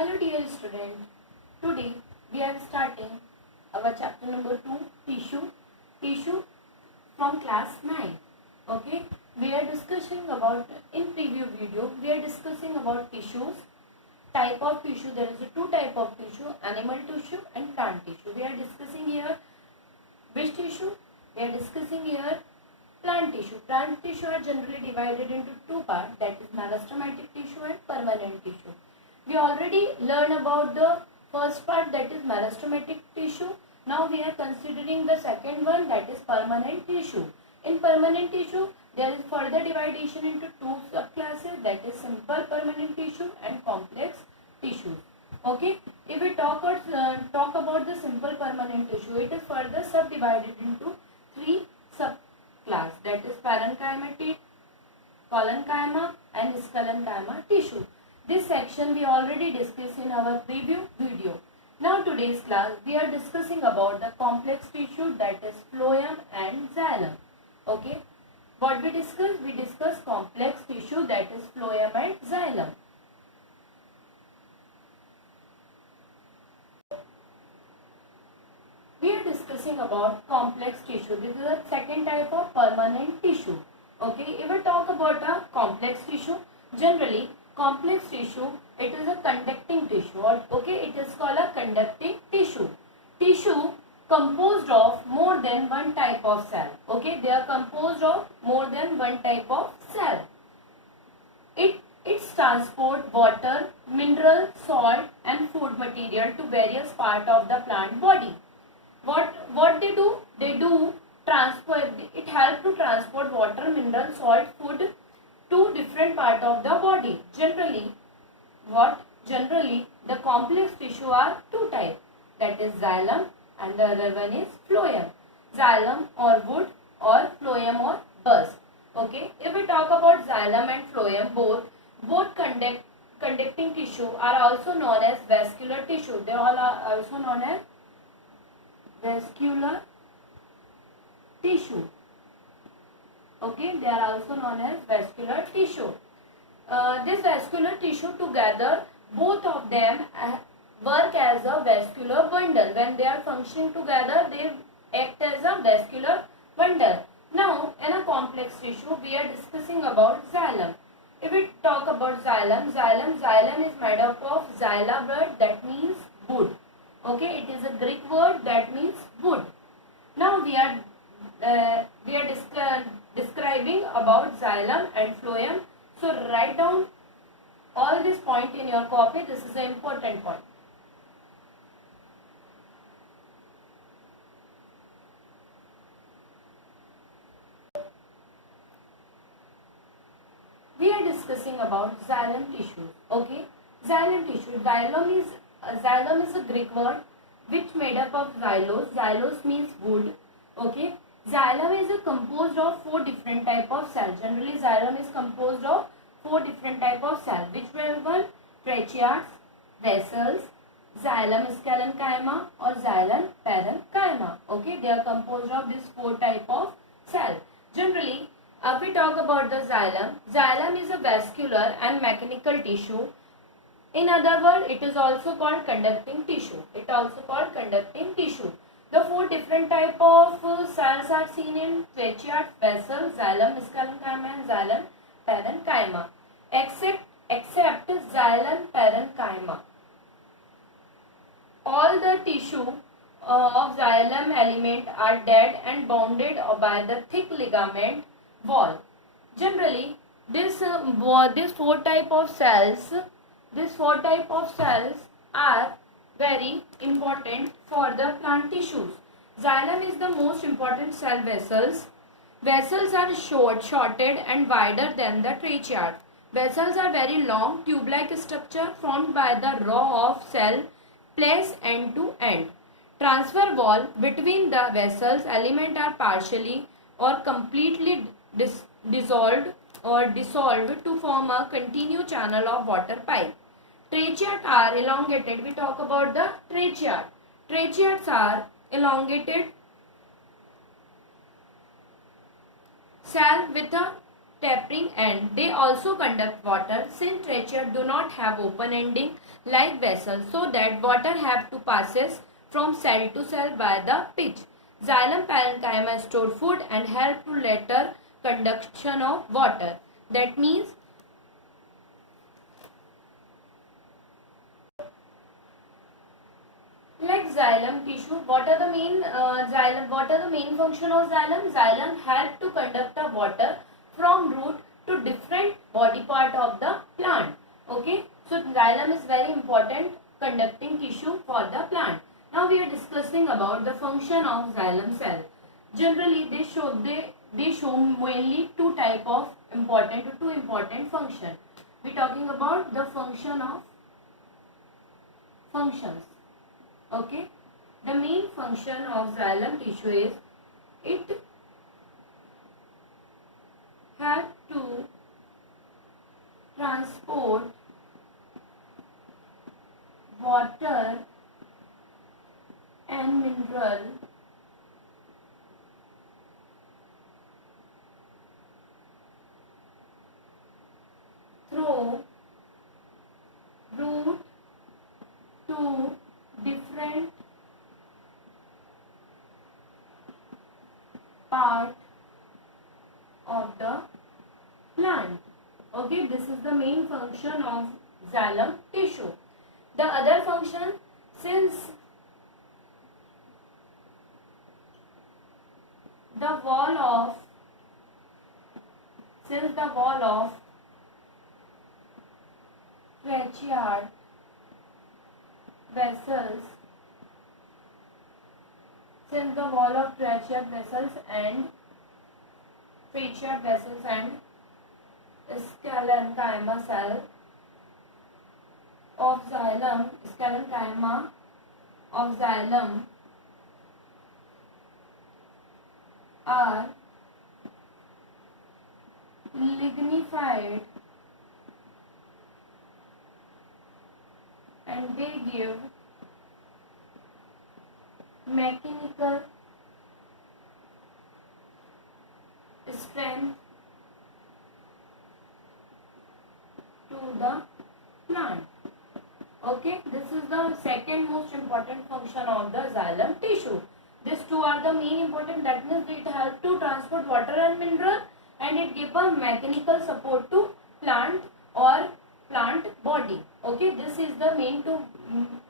Hello dear student, today we are starting our chapter number 2, tissue from class 9. Okay, we are discussing about, in preview video we are discussing about tissues, type of tissue. There is a two type of tissue, animal tissue and plant tissue. We are discussing here which tissue? We are discussing here plant tissue. Plant tissue are generally divided into two parts, that is meristematic tissue and permanent tissue. We already learned about the first part, that is meristematic tissue. Now we are considering the second one, that is permanent tissue. In permanent tissue, there is further division into two subclasses, that is simple permanent tissue and complex tissue. Okay, if we talk about the simple permanent tissue, it is further subdivided into three subclass, that is parenchyma, collenchyma and sclerenchyma tissue. This section we already discussed in our preview video. Now today's class we are discussing about the complex tissue, that is phloem and xylem. Okay, what we discussed? We discussed complex tissue, that is phloem and xylem. We are discussing about complex tissue. This is the second type of permanent tissue. Okay, if we talk about a complex tissue, generally complex tissue, it is a conducting tissue, or okay, it is called a conducting tissue. Tissue composed of more than one type of cell. Okay, they are composed of more than one type of cell. It's transport water, mineral, salt and food material to various parts of the plant body. What they do? They do transport. It helps to transport water, mineral, salt, food to different part of the body. Generally the complex tissue are two types, that is xylem and the other one is phloem. Xylem or wood or phloem or bust. Okay, if we talk about xylem and phloem, both conducting tissue are also known as vascular tissue. They all are also known as vascular tissue. Okay, they are also known as vascular tissue. This vascular tissue together, both of them work as a vascular bundle. When they are functioning together, they act as a vascular bundle. Now, in a complex tissue, we are discussing about xylem. If we talk about xylem is made up of xyla word, that means wood. Okay, it is a Greek word that means wood. Now we are describing about xylem and phloem. So write down all this point in your copy. This is an important point. We are discussing about xylem tissue. Okay, xylem tissue. Xylem is a Greek word which made up of xylose. Xylose means wood. Okay, xylem is composed of four different type of cells. Generally, xylem is composed of four different type of cells. Which were one? Tracheids, vessels, xylem sclerenchyma or xylem parenchyma. Okay, they are composed of these four type of cell. Generally, if we talk about the xylem is a vascular and mechanical tissue. In other words, it is also called conducting tissue. The four different type of cells are seen in tracheids, vessels, xylem sclerenchyma and xylem parenchyma. Except xylem parenchyma. All the tissue of xylem element are dead and bounded by the thick ligament wall. Generally, this four type of cells are very important for the plant tissues. Xylem is the most important cell vessels. Vessels are shorted and wider than the tracheids. Vessels are very long, tube-like structure formed by the row of cell placed end to end. Transfer wall between the vessels element are partially or completely dissolved to form a continuous channel of water pipe. Tracheids are elongated. We talk about the trachea. Tracheids are elongated cell with a tapering end. They also conduct water since trachea do not have open ending like vessels, so that water have to passes from cell to cell by the pitch. Xylem parenchyma store food and help to later conduction of water. That means like xylem tissue, what are the main what are the main function of xylem? Xylem help to conduct the water from root to different body part of the plant. Okay, so xylem is very important conducting tissue for the plant. Now we are discussing about the function of xylem cell. Generally, they show mainly two important function. We talking about the function of functions. Okay, the main function of xylem tissue is it have to transport water and mineral through root to different part of the plant. Okay, this is the main function of xylem tissue. The other function, since the wall of tracheate vessels and sclerenchyma cell of xylem are lignified and they give mechanical strength to the plant. Okay, this is the second most important function of the xylem tissue. These two are the main important, that means it helps to transport water and mineral and it gives a mechanical support to plant or plant body. Okay, this is the main two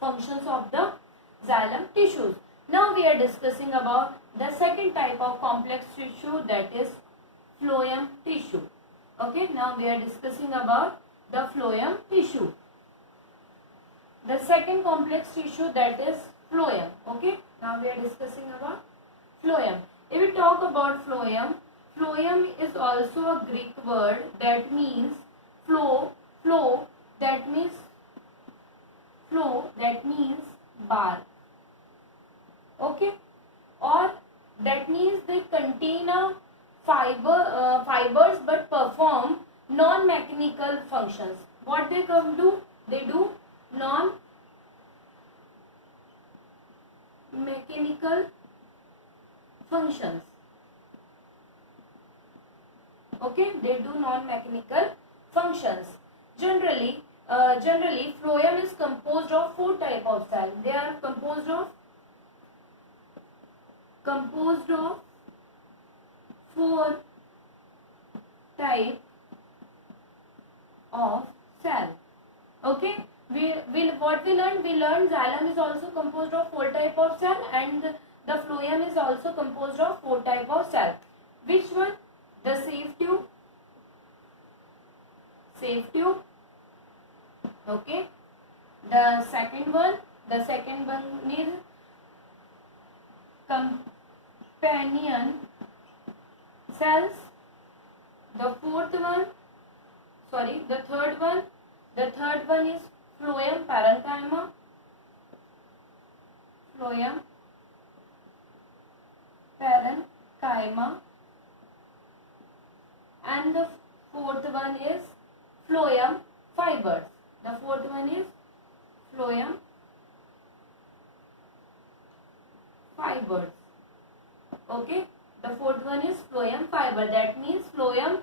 functions of the xylem tissues. Now we are discussing about the second type of complex tissue, that is phloem tissue. Okay, now we are discussing about the phloem tissue. The second complex tissue, that is phloem. Okay, now we are discussing about phloem. If we talk about phloem, phloem is also a Greek word that means flow, that means bark. Okay, or that means they contain a fibers but perform non-mechanical functions. What they come do? They do non-mechanical functions. Okay, they do non-mechanical functions. Generally, phloem is composed of four type of cells. They are composed of four type of cell. Okay, what we learned xylem is also composed of four type of cell and the phloem is also composed of four type of cell. Which one? The safe tube. Okay, the second one is companion cells. The third one is phloem parenchyma. And the fourth one is phloem fibers. Okay, the fourth one is phloem fiber. That means phloem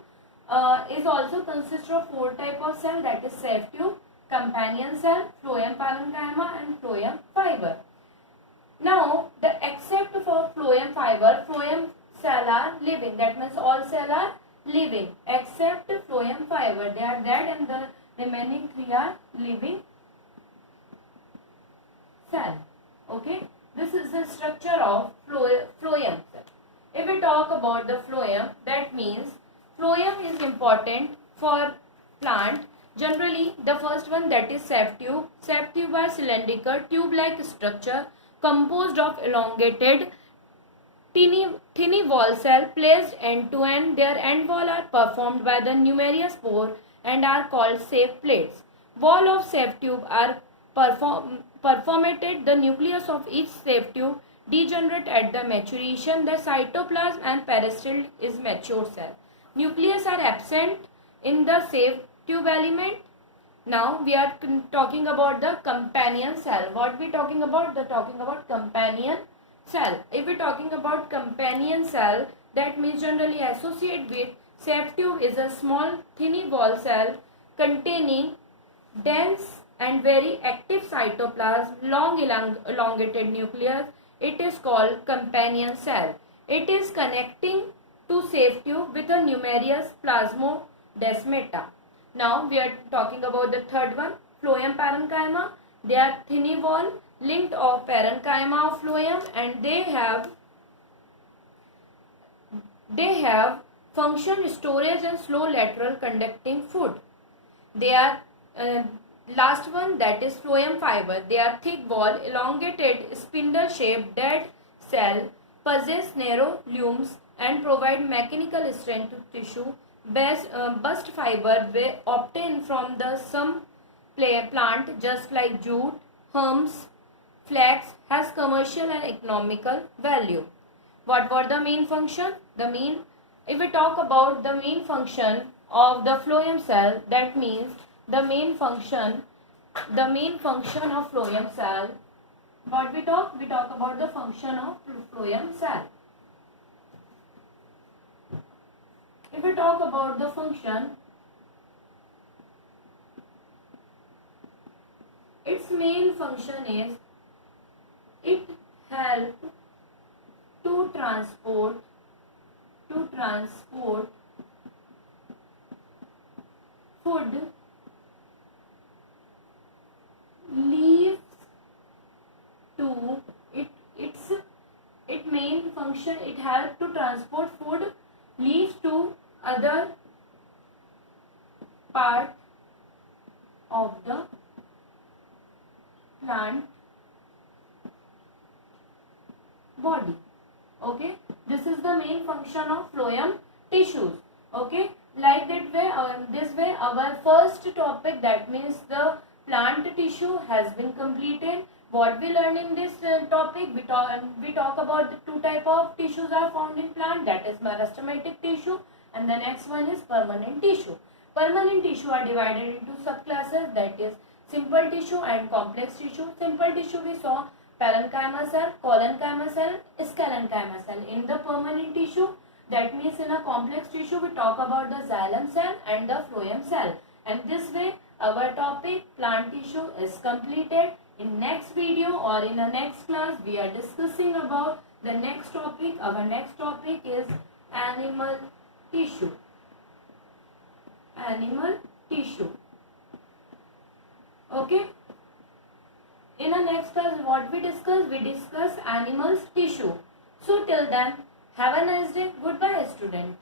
is also consists of 4 type of cell, that is sac tube, companion cell, phloem parenchyma and phloem fiber. Now the except for phloem fiber, phloem cell are living, that means all cell are living except phloem fiber, they are dead and the remaining 3 are living cell. Okay, this is the structure of phloem cell. If we talk about the phloem, that means phloem is important for plant. Generally, the first one, that is sap tube. Sap tube are cylindrical tube-like structure composed of elongated tiny wall cell placed end to end. Their end wall are performed by the numerous pore and are called sac plates. Wall of sap tube are perforated. The nucleus of each sap tube degenerate at the maturation. The cytoplasm and peristyle is mature cell. Nucleus are absent in the sap tube element. Now we are talking about the companion cell. What we talking about? The talking about companion cell. If we talking about companion cell, that means generally associated with sap tube is a small thin wall cell containing dense and very active cytoplasm, long elongated nucleus. It is called companion cell. It is connecting to sap tube with a numerous plasmodesmata. Now we are talking about the third one, phloem parenchyma. They are thin wall linked of parenchyma of phloem and they have function storage and slow lateral conducting food. They are last one, that is phloem fiber. They are thick wall, elongated, spindle shaped dead cell, possess narrow lumes and provide mechanical strength to tissue. Bust fiber obtained from the some plant, just like jute, hums, flax, has commercial and economical value. What were the main function? If we talk about the main function of the phloem cell, that means the main function of phloem cell. What we talk about the function of phloem cell. If we talk about the function, its main function is it helps to transport food, leaves to its main function, it helps to transport food leaves to other part of the plant body. Okay, this is the main function of phloem tissues. Okay, like that way, this way our first topic, that means the plant tissue, has been completed. What we learn in this topic, we talk about the 2 type of tissues are found in plant, that is meristematic tissue and the next one is permanent tissue. Permanent tissue are divided into subclasses, that is simple tissue and complex tissue. Simple tissue we saw parenchyma cell, collenchyma cell, scalenchyma cell. In the permanent tissue, that means in a complex tissue, we talk about the xylem cell and the phloem cell. And this way our topic plant tissue is completed. In next video or in the next class, we are discussing about the next topic. Our next topic is animal tissue. Animal tissue. Okay. In the next class, what we discuss animals tissue. So till then, have a nice day. Goodbye, student.